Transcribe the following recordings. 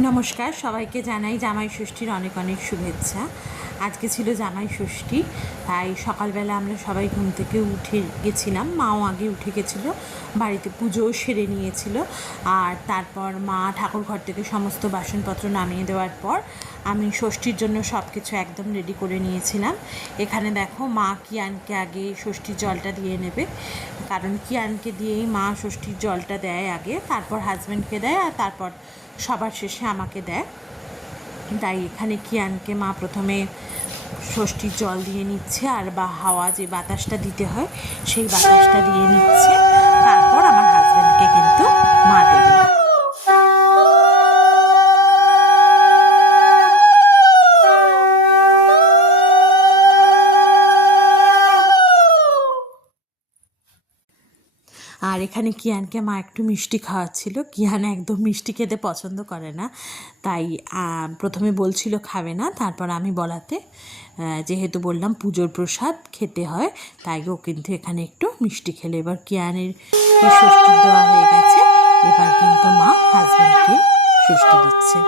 নমস্কার, সবাইকে জানাই জামাই ষষ্ঠীর অনেক অনেক শুভেচ্ছা। আজকে ছিল জামাই ষষ্ঠী, তাই সকালবেলা আমরা সবাই ঘুম থেকে উঠে গেছিলাম। মাও আগে উঠে গেছিলো, বাড়িতে পুজোও সেরে নিয়েছিল। আর তারপর মা ঠাকুর ঘর থেকে সমস্ত বাসনপত্র নামিয়ে দেওয়ার পর আমি ষষ্ঠীর জন্য সব কিছু একদম রেডি করে নিয়েছিলাম। এখানে দেখো, মা কিয়ানকে আগে ষষ্ঠীর জলটা দিয়ে নেবে, কারণ কিয়ানকে দিয়েই মা ষষ্ঠীর জলটা দেয় আগে, তারপর হাজব্যান্ডকে দেয়, আর তারপর সবার শেষে আমাকে দেয়। তাই এখানে কিয়ানকে মা প্রথমে ষষ্ঠীর জল দিয়ে নিচ্ছে, আর হাওয়া যে বাতাসটা দিতে হয় সেই বাতাসটা দিয়ে নিচ্ছে। তারপর আমার হাজব্যান্ডকে কিন্তু মা দেবে। আর এখানে কিয়ানকে মা একটু মিষ্টি খাওয়াচ্ছিল। কিয়ান একদম মিষ্টি খেতে পছন্দ করে না, তাই প্রথমে বলছিল খাবে না, তারপর আমি বলাতে, যেহেতু বললাম পুজোর প্রসাদ খেতে হয়, তাই ও কিন্তু এখানে একটু মিষ্টি খেলে। এবার কিয়ানের ষষ্ঠী দেওয়া হয়ে গেছে, এবার কিন্তু মা হাজব্যান্ডকে ষষ্ঠী দিচ্ছে।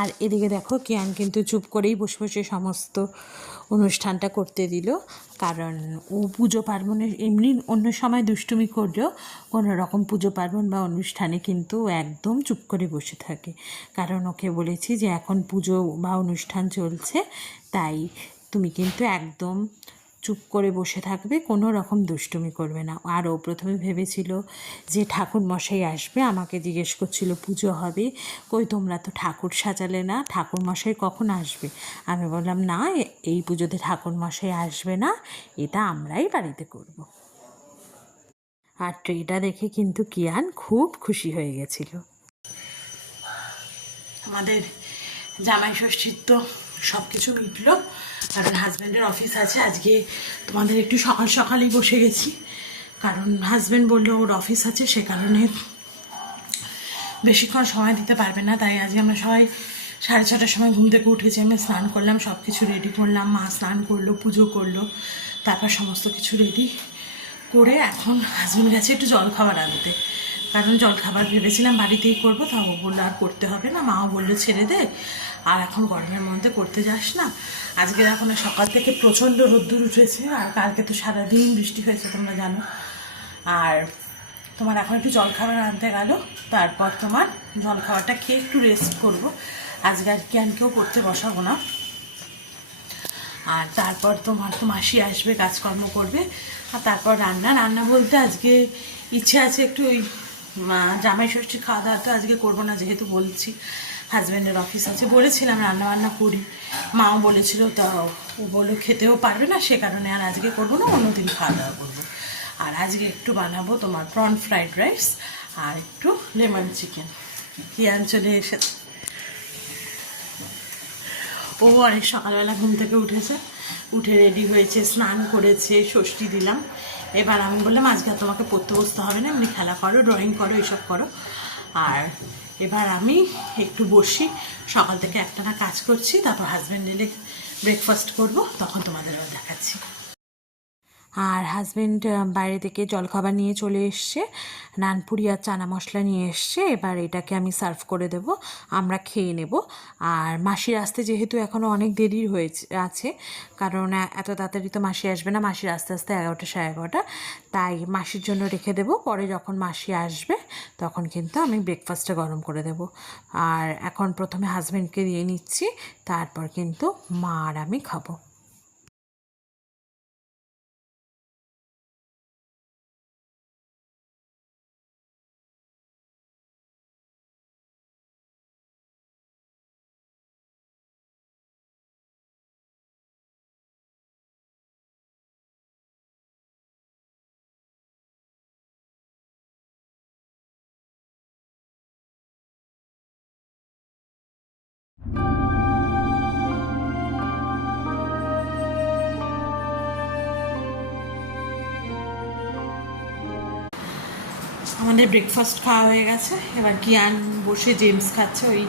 আর এদিকে দেখো, কিয়ান কিন্তু চুপ করেই বসে বসে সমস্ত অনুষ্ঠানটা করতে দিল, কারণ ও পুজো পার্বণে এমনি অন্য সময় দুষ্টুমি করলেও কোনো রকম পুজো পার্বণ বা অনুষ্ঠানে কিন্তু একদম চুপ করে বসে থাকে। কারণ ওকে বলেছি যে এখন পুজো বা অনুষ্ঠান চলছে, তাই তুমি কিন্তু একদম চুপ করে বসে থাকবে, কোনো রকম দুষ্টুমি করবে না। আর ও প্রথমে ভেবেছিল যে ঠাকুর মশাই আসবে, আমাকে জিজ্ঞেস করছিল পুজো হবে, কই তোমরা তো ঠাকুর সাজালে না, ঠাকুর মশাই কখন আসবে? আমি বললাম না, এই পুজোতে ঠাকুর মশাই আসবে না, এটা আমরাই বাড়িতে করব। আর ট্রেটা দেখে কিন্তু কিয়ান খুব খুশি হয়ে গেছিল। আমাদের জামাই ষষ্ঠীর তো সব কিছু মিটলো, কারণ হাজব্যান্ডের অফিস আছে আজকে। তোমাদের একটু সকাল সকালেই বসে গেছি, কারণ হাজব্যান্ড বললো ওর অফিস আছে, সে কারণে বেশিক্ষণ সময় দিতে পারবে না। তাই আজকে আমরা সবাই 6:30টার সময় ঘুম থেকে উঠেছি, আমি স্নান করলাম, সব কিছু রেডি করলাম, মা স্নান করলো, পুজো করলো, তারপর সমস্ত কিছু রেডি করে এখন হাজব্যান্ড গেছে একটু জলখাবার আনতে, কারণ জলখাবার ভেবেছিলাম বাড়িতেই করবো, তা ও বললো আর করতে হবে না, মাও বললো ছেড়ে দে, আর এখন গরমের মধ্যে করতে যাস না। আজকে এখন সকাল থেকে প্রচণ্ড রোদ্দুর উঠেছে, আর কালকে তো সারাদিন বৃষ্টি হয়েছে তোমরা জানো। আর তোমার এখন একটু জলখাবার আনতে গেল, তারপর তোমার জলখাবারটা খেয়ে একটু রেস্ট করবো। আজকে আর জ্ঞানকেও পড়তে বসাবো না। আর তারপর তোমার তো মাসি আসবে, কাজকর্ম করবে, আর তারপর রান্না বলতে আজকে ইচ্ছে আছে একটু ওই জামাই ষষ্ঠী খাওয়া দাওয়া তো আজকে করবো না, যেহেতু বলছি হাজব্যান্ডের অফিস আছে। বলেছিলাম রান্না করি, মাও বলেছিল, তা ও বলে খেতেও পারবে না, সে কারণে আর আজকে করবো না, অন্যদিন খাওয়া দাওয়া করবো। আর আজকে একটু বানাবো তোমার প্রন ফ্রাইড রাইস আর একটু লেমন চিকেন। কিয়ান চলে এসেছে, ও অনেক সকালবেলা ঘুম থেকে উঠেছে, উঠে রেডি হয়েছে, স্নান করেছে, ষষ্ঠী দিলাম। এবার আমি বললাম আজকে তোমাকে পড়তে বসতে হবে না, এমনি খেলা করো, ড্রয়িং করো, এইসব করো। আর এবার আমি একটু বসি, সকাল থেকে একটানা কাজ করছি, তারপর হাজব্যান্ড এলে ব্রেকফাস্ট করবো, তখন তোমাদেরও দেখাচ্ছি। আর হাজব্যান্ড বাইরে থেকে জলখাবার নিয়ে চলে এসছে, নানপুরি আর চানা মশলা নিয়ে এসছে। এবার এটাকে আমি সার্ভ করে দেব, আমরা খেয়ে নেব। আর মাসির আসতে যেহেতু এখনও অনেক দেরি আছে, কারণ এত তাড়াতাড়ি তো মাসি আসবে না, মাসির আস্তে আস্তে 11টা 11:30, তাই মাসির জন্য রেখে দেব। পরে যখন মাসি আসবে তখন কিন্তু আমি ব্রেকফাস্টটা গরম করে দেব। আর এখন প্রথমে হাজব্যান্ডকে দিয়ে নিচ্ছি, তারপর কিন্তু মা আর আমি খাবো। আমাদের ব্রেকফাস্ট খাওয়া হয়ে গেছে, এবার কিয়ান বসে জেমস খাচ্ছে, ওই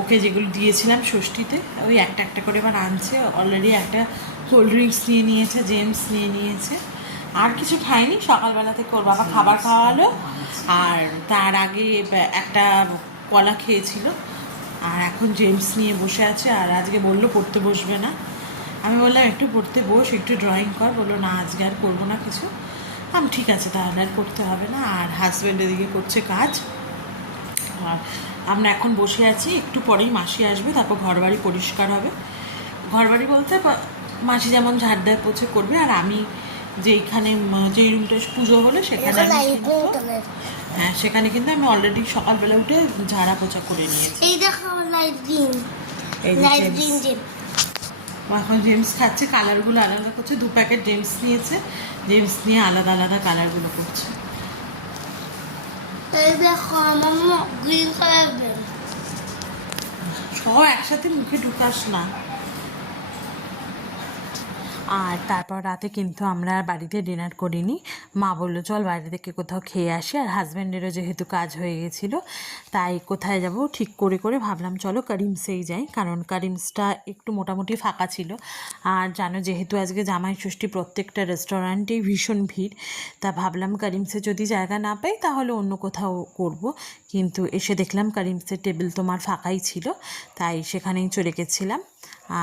ওকে যেগুলো দিয়েছিলাম ষষ্ঠীতে, ওই একটা একটা করে এবার আনছে। অলরেডি একটা কোল্ড ড্রিঙ্কস নিয়ে নিয়েছে, জেমস নিয়ে নিয়েছে, আর কিছু খায়নি। সকালবেলা থেকে ওর বাবা খাবার খাওয়ালো, আর তার আগে একটা কলা খেয়েছিল। আর এখন জেমস নিয়ে বসে আছে, আর আজকে বললো পড়তে বসবে না। আমি বললাম একটু পড়তে বস, একটু ড্রয়িং কর, বললো না আজকে আর করবো না কিছু। আমি ঠিক আছে, তাহলে আর করতে হবে না। আর হাজব্যান্ড এদিকে করছে কাজ, আর আমরা এখন বসে আছি, একটু পরেই মাসি আসবে, তারপর ঘরবাড়ি পরিষ্কার হবে। ঘরবাড়ি বলতে মাসি যেমন ঝাড় দেয় পোছে করবে, আর আমি যেইখানে যেই রুমটা পুজো হলো সেখানে হ্যাঁ সেখানে কিন্তু আমি অলরেডি সকালবেলা উঠে ঝাড়া পোছা করে নিয়েছি। এই দেখো লাইট গ্রিন, এখন জেমস খাচ্ছে, কালারগুলো আলাদা করছে, 2 প্যাকেট জেমস নিয়েছে, জেমস নিয়ে আলাদা আলাদা কালারগুলো করছে। এই দেখো আমার গ্রিন কালার দেন, সব একসাথে মুখে ঢুকাস না। আর তারপর রাতে কিন্তু আমরা বাড়িতে ডিনার করিনি, মা বললো চল বাইরে থেকে কোথাও খেয়ে আসি। আর হাজব্যান্ডেরও যেহেতু কাজ হয়ে গেছিলো, তাই কোথায় যাব ঠিক করে ভাবলাম চলো কারিমসেই যাই, কারণ কারিমসটা একটু মোটামুটি ফাঁকা ছিল। আর জানো যেহেতু আজকে জামাই ষষ্ঠী, প্রত্যেকটা রেস্টুরেন্টেই ভীষণ ভিড়, তা ভাবলাম কারিমসে যদি জায়গা না পাই তাহলে অন্য কোথাও করব। কিন্তু এসে দেখলাম কারিমসের টেবিল তোমার ফাঁকাই ছিল, তাই সেখানেই চলে গেছিলাম।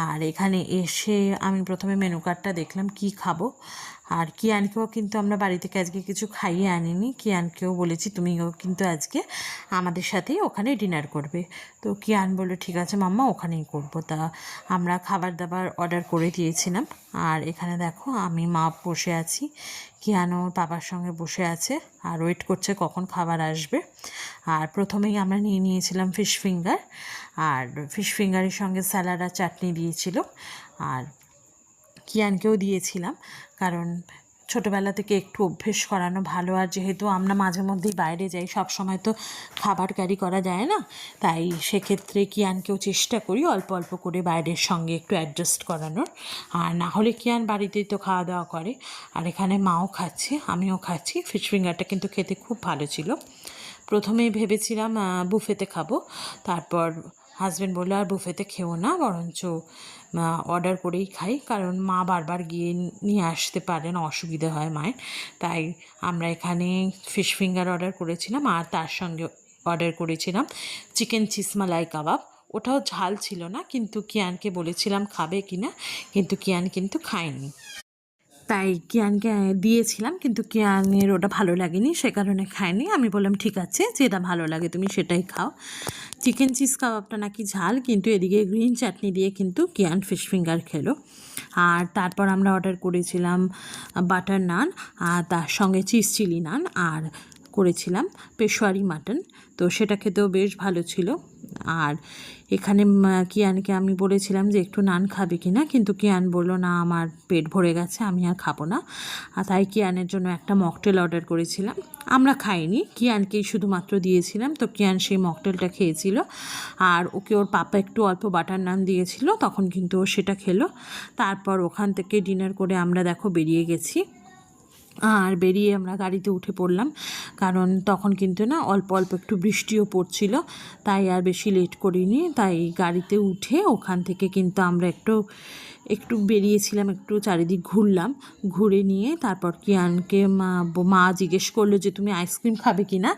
আর এখানে এসে আমি প্রথমে মেনু কার্ডটা দেখলাম কি খাবো, আর কিয়ানকেও কিন্তু আমরা বাড়ি থেকে আজকে কিছু খাইয়ে আনিনি। কিয়ানকেও বলেছি তুমিও কিন্তু আজকে আমাদের সাথেই ওখানে ডিনার করবে। তো কিয়ান বললো ঠিক আছে মাম্মা, ওখানেই করবো। তা আমরা খাবার দাবার অর্ডার করে দিয়েছিলাম। আর এখানে দেখো আমি মা বসে আছি, কিয়ান ওর বাবার সঙ্গে বসে আছে আর ওয়েট করছে কখন খাবার আসবে। আর প্রথমেই আমরা নিয়ে নিয়েছিলাম ফিশ ফিঙ্গার, আর ফিশ ফিঙ্গারের সঙ্গে স্যালাড আর চাটনি দিয়েছিল। আর কিয়ানকেও দিয়েছিলাম, কারণ ছোটোবেলা থেকে একটু অভ্যেস করানো ভালো। আর যেহেতু আমরা মাঝে মধ্যেই বাইরে যাই, সব সময় তো খাবার ক্যারি করা যায় না, তাই সেক্ষেত্রে কিয়ানকেও চেষ্টা করি অল্প অল্প করে বাইরের সঙ্গে একটু অ্যাডজাস্ট করানোর। আর না হলে কিয়ান বাড়িতেই তো খাওয়া দাওয়া করে। আর এখানে মাও খাচ্ছে, আমিও খাচ্ছি। ফিশ ফিঙ্গারটা কিন্তু খেতে খুব ভালো ছিল। প্রথমেই ভেবেছিলাম বুফেতে খাবো, তারপর হাজব্যান্ড বললো আর বুফেতে খেও না, বরঞ্চ অর্ডার করেই খাই, কারণ মা বারবার গিয়ে নিয়ে আসতে পারে না, অসুবিধা হয় মায়ের। তাই আমরা এখানে ফিশ ফিঙ্গার অর্ডার করেছিলাম আর তার সঙ্গে অর্ডার করেছিলাম চিকেন চিজ মালাই কাবাব। ওটাও ঝাল ছিল না, কিন্তু কিয়ানকে বলেছিলাম খাবে কিনা, কিন্তু কিয়ান কিন্তু খায়নি। তাই কিয়ানকে দিয়েছিলাম, কিন্তু কিয়ানের ওটা ভালো লাগেনি, সে কারণে খায়নি। আমি বললাম ঠিক আছে, যেটা ভালো লাগে তুমি সেটাই খাও। চিকেন চিজ কাবাবটা নাকি ঝাল, কিন্তু এদিকে গ্রিন চাটনি দিয়ে কিন্তু কিয়ান ফিশ ফিঙ্গার খেলো। আর তারপর আমরা অর্ডার করেছিলাম বাটার নান, আর তার সঙ্গে চিজ চিলি নান, আর করেছিলাম পেশোয়ারি মাটন। তো সেটা খেতেও বেশ ভালো ছিল। আর এখানে কিয়ানকে আমি বলেছিলাম যে একটু নান খাবে কি না, কিন্তু কিয়ান বললো না আমার পেট ভরে গেছে, আমি আর খাবো না। আর তাই কিয়ানের জন্য একটা মকটেল অর্ডার করেছিলাম। আমরা খাইনি, কিয়ানকেই শুধুমাত্র দিয়েছিলাম। তো কিয়ান সেই মকটেলটা খেয়েছিল, আর ওকে ওর পাপা একটু অল্প বাটার নান দিয়েছিল, তখন কিন্তু ও সেটা খেলো। তারপর ওখান থেকে ডিনার করে আমরা দেখো বেরিয়ে গেছি। আর বেরিয়ে আমরা গাড়িতে উঠে পড়লাম, কারণ তখন কিন্তু না অল্প অল্প একটু বৃষ্টিও পড়ছিল, তাই আর বেশি লেট করিনি। তাই গাড়িতে উঠে ওখান থেকে কিন্তু আমরা একটু বেরিয়েছিলাম, একটু চারিদিক ঘুরলাম। ঘুরে নিয়ে তারপর কিয়ানকে মা জিজ্ঞেস করলো যে তুমি আইসক্রিম খাবে কি না।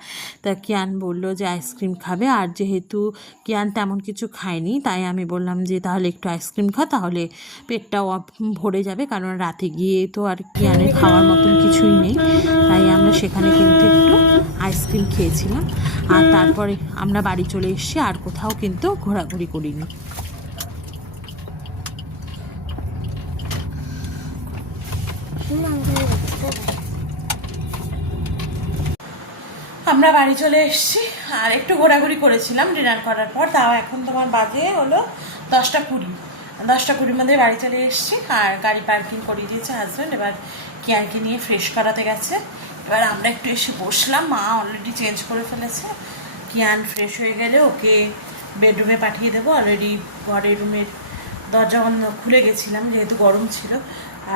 তা কিয়ান বললো যে আইসক্রিম খাবে। আর যেহেতু কিয়ান তেমন কিছু খায়নি, তাই আমি বললাম যে তাহলে একটু আইসক্রিম খা, তাহলে পেটটাও ভরে যাবে, কারণ রাতে গিয়ে তো আর কিয়ানের খাওয়ার মতন কিছুই নেই। তাই আমরা সেখানে কিন্তু একটু আইসক্রিম খেয়েছিলাম। আর তারপরে আমরা বাড়ি চলে এসেছি, আর কোথাও কিন্তু ঘোরাঘুরি করিনি। আমরা বাড়ি চলে এসেছি, আর একটু ঘোরাঘুরি করেছিলাম ডিনার করার পর। তাও এখন তোমার বাজে হলো 10:20। 10:20 মধ্যে বাড়ি চলে এসেছি, আর গাড়ি পার্কিং করিয়ে দিয়েছে হাজব্যান্ড। এবার কিয়ানকে নিয়ে ফ্রেশ করাতে গেছে। এবার আমরা একটু এসে বসলাম, মা অলরেডি চেঞ্জ করে ফেলেছে। কিয়ান ফ্রেশ হয়ে গেলে ওকে বেডরুমে পাঠিয়ে দেবো। অলরেডি ঘরের রুমের দরজা বন্ধ খুলে গেছিলাম, যেহেতু গরম ছিল।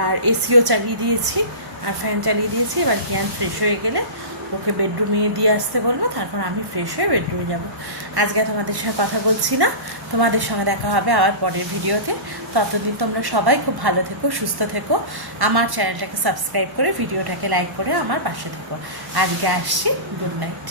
আর এসিও চালিয়ে দিয়েছি, আর ফ্যান চালিয়ে দিয়েছি। এবার কিয়ান ফ্রেশ হয়ে গেলে ওকে বেডরুমে দিয়ে আসতে বলবো, তারপর আমি ফ্রেশ হয়ে বেডরুমে যাব। আজকে তোমাদের সঙ্গে কথা বলছি না, তোমাদের সঙ্গে দেখা হবে আবার পরের ভিডিওতে। ততদিন তোমরা সবাই খুব ভালো থেকো, সুস্থ থেকো। আমার চ্যানেলটাকে সাবস্ক্রাইব করে ভিডিওটাকে লাইক করে আমার পাশে থেকো। আজকে আসছি, গুড নাইট।